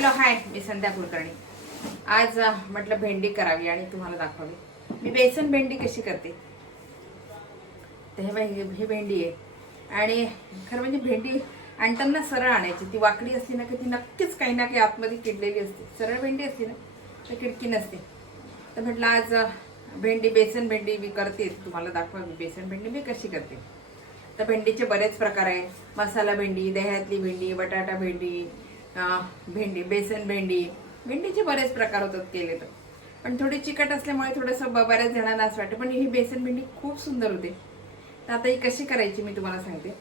Hello hi, मी संध्या कुलकर्णी। आज म्हटलं भेंडी करावी आणि तुम्हाला दाखवावी मी बेसन भेंडी कशी करते। तर हे भेंडी आहे आणि खरं म्हणजे भेंडी आणताना सरळ आणायची। ती वाकडी असली ना की ती नक्कीच काही ना काही आतमध्ये किडलेली असते। सरळ भेंडी असली ना तर किडकी नसते। तर म्हटलं आज बेसन भेंडी मी करते, तुम्हाला दाखवावी बेसन भेंडी मी कशी करते। तर भेंडीचे बरेच प्रकार आहे। मसाला भेंडी, दह्यातली भेंडी, बटाटा भेंडी, भेंडी बेसन भेंडी, भेंडीचे बरेच प्रकार होतात केले तर। पण थोडी चिकट असल्यामुळे थोडंसं बऱ्याच जणांना असं वाटतं, पण ही बेसन भेंडी खूप सुंदर होते। तर आता ही कशी करायची मी तुम्हाला सांगते।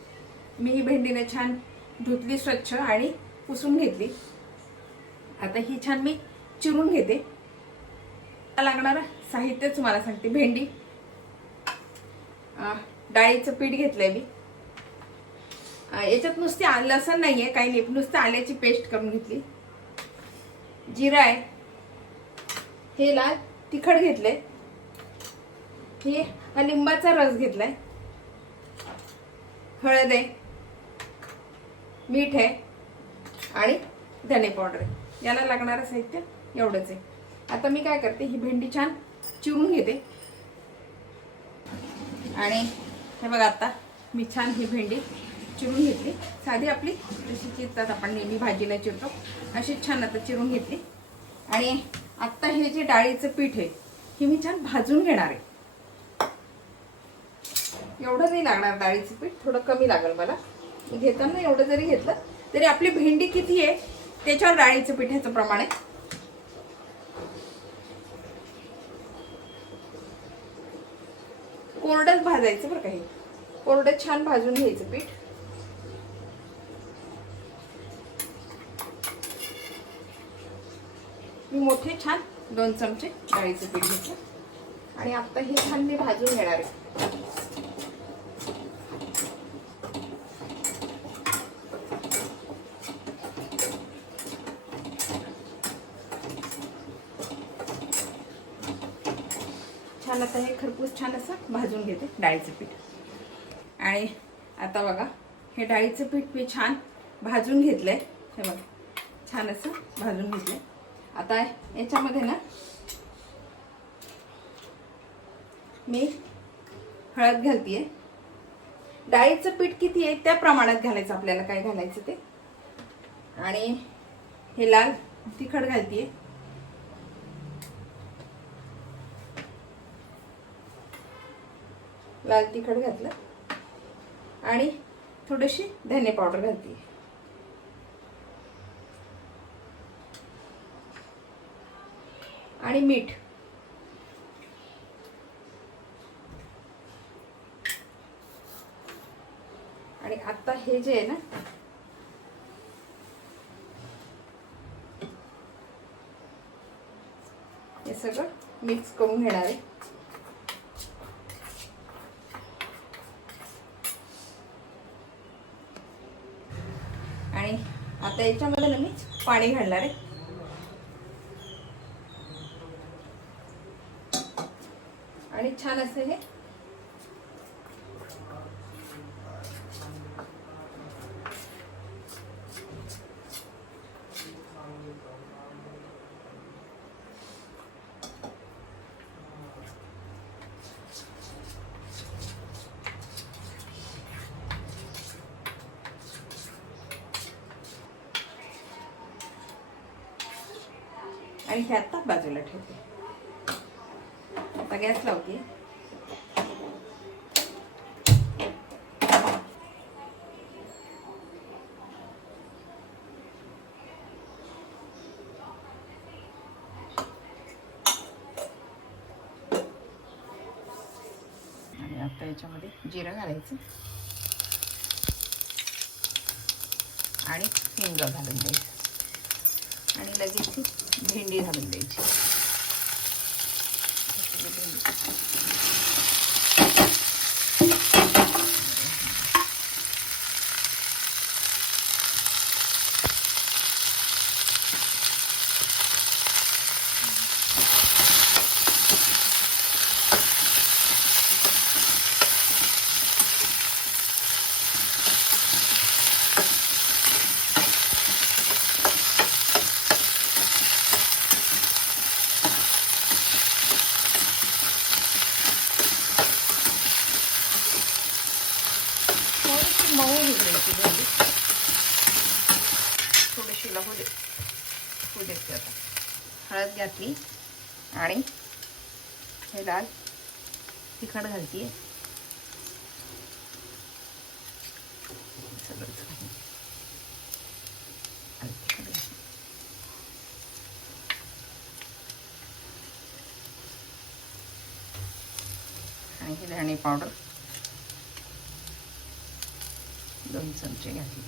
मी ही भेंडीने छान धुतली स्वच्छ आणि पुसून घेतली। आता ही छान मी चिरून घेते। लागणारं साहित्य तुम्हाला सांगते। भेंडी, डाळीचं पीठ घेतलंय मी। याच्यात नुसती लसण नाहीये, काही नाही, नुसतं आल्याची पेस्ट करून घेतली। जिरा आहे, हे लाल तिखट घेतले, हे लिंबाचा रस घेतलाय, हळद आहे, मीठ आहे आणि धने पावडर आहे। याला लागणारं साहित्य एवढंच आहे। आता मी काय करते, ही भेंडी छान चिरून घेते आणि हे बघा आता मी छान ही भेंडी चिरून घेतली। साधी आपली जशी चिरतात आपण नेहमी भाजीला चिरतो अशी छान आता चिरून घेतली। आणि आता हे जे डाळीचं पीठ आहे हे मी छान भाजून घेणार आहे। एवढं नाही लागणार डाळीचं पीठ, थोडं कमी लागेल मला। घेताना एवढं जरी घेतलं तरी आपली भेंडी किती आहे त्याच्यावर डाळीचं पिठाचं प्रमाण आहे। कोरडंच भाजायचं बरं का, हे कोरडं छान भाजून घ्यायचं पीठ। मी मोठे छान 2 चमचे डाळीचं पीठ घेतलं आणि आता हे छान मी भाजून घेणार आहे। छान आता हे खरपूस छान असं भाजून घेते डाळीचं पीठ। आणि आता बघा हे डाळीचं पीठ मी छान भाजून घेतलंय, हे बघा छान असं भाजून घेतलंय। आता याच्यामध्ये ना मी हळद घालतीये। डाळीचं पीठ किती आहे त्या प्रमाणात घालायचं आपल्याला, काय घालायचं ते। आणि हे लाल तिखट घालतीये, लाल तिखट घातलं आणि थोडीशी धने पावडर घालते आणि मीठ। आणि आता हे जे आहे ना हे सगळं मिक्स करून घेणार आहे। आणि आता याच्यामध्ये ना मी पाणी घालणार आहे आणि छान असं हे आणि हे आता बाजूला ठेवते। आता गॅस लावते आणि आता याच्यामध्ये जिरं घालायचं आणि हिंग घालून द्यायचं आणि लगेच भेंडी घालून द्यायची। होऊ देते आता. हळद घातली आणि हे लाल तिखट घालतीये. आणि हे धणे पावडर 2 चमचे घातले.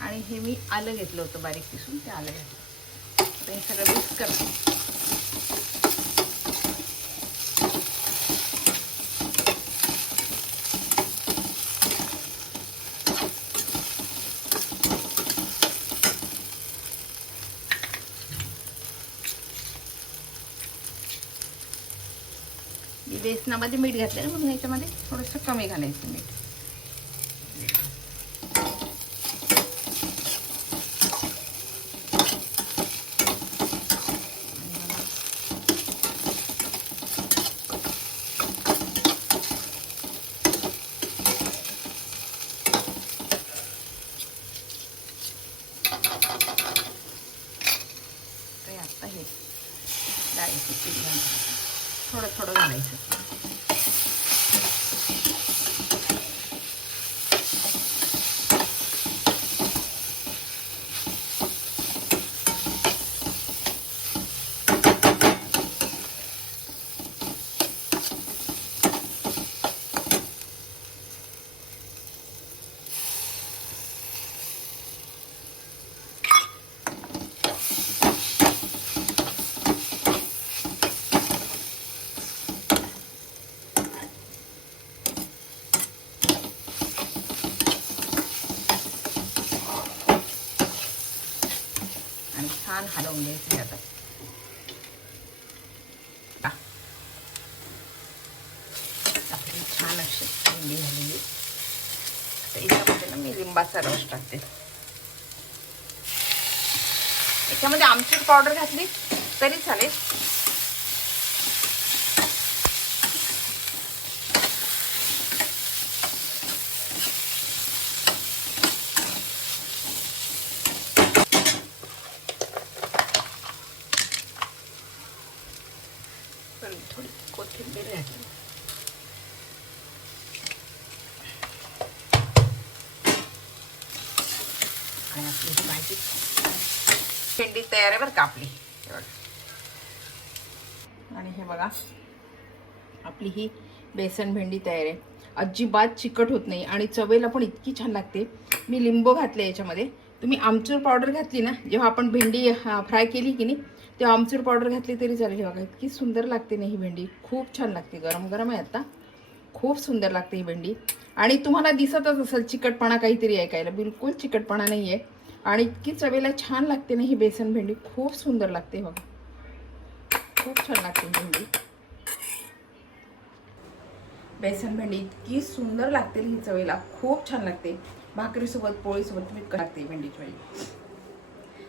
आणि हे मी आलं घेतलं होतं बारीक पिसून, ते आलं घातलं. आता हे सगळं मिक्स करते. बेसनामध्ये मीठ घातलं म्हणून याच्यामध्ये थोडंसं कमी घालायचं मीठ. तर आता हे डाळीचं पीठ घालायचं, थोडं थोडं घालायचं. छान हलवून घ्यायचं. आता आपली छान अशी भेंडी झालेली. आता याच्यामध्ये ना मी लिंबाचा रस टाकते. याच्यामध्ये आमचूर पावडर घातली तरी चालेल. थोडी कोथिंबीर घातली. आणि आपली ही भाजी भेंडी तयार आहे बरं का आपली. आणि हे बघा आपली ही बेसन भेंडी तयार आहे. अजिबात चिकट होत नाही आणि चवेला पण इतकी छान लागते. मी लिंबू घातले याच्यामध्ये. तुम्ही आमचूर पावडर घातली ना, जेव्हा आपण भेंडी फ्राय केली की नाही तेव्हा आमचूर पावडर घातली तरी चालेल. बघा इतकी सुंदर लागते ना ही भेंडी. खूप छान लागते. गरम गरम आहे आता. खूप सुंदर लागते ही भेंडी. आणि तुम्हाला दिसतच असेल चिकटपणा काहीतरी ऐकायला. बिलकुल चिकटपणा नाही आहे. आणि इतकी चवेला छान लागते ना ही बेसन भेंडी. खूप सुंदर लागते. बघा खूप छान लागते भेंडी. बेसन भेंडी इतकी सुंदर लागते ही चवेला. खूप छान लागते. भाकरीसोबत पोळीसोबत तुम्ही लागते भेंडीची भाजी.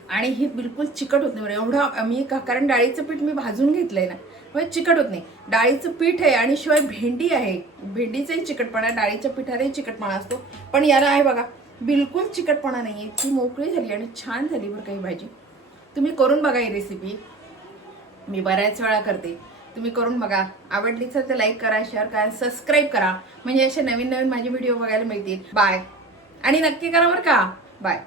आणि हे बिलकुल चिकट होत नाही एवढं. मी कारण डाळीचं पीठ मी भाजून घेतलंय ना, म्हणजे चिकट होत नाही. डाळीचं पीठ आहे आणि शिवाय भेंडी आहे. भेंडीचाही चिकटपणा, डाळीच्या पिठालाही चिकटपणा असतो. पण याला आहे बघा बिलकुल चिकटपणा नाही आहे. ती मोकळी झाली आणि छान झाली बरं काही भाजी. तुम्ही करून बघा ही रेसिपी. मी बऱ्याच वेळा करते. तुम्ही करून बघा. आवडली तर लाईक करा, शेअर करा, सबस्क्राईब करा. म्हणजे असे नवीन नवीन माझे व्हिडिओ बघायला मिळतील. बाय. आणि नक्की करा बरं का. बाय.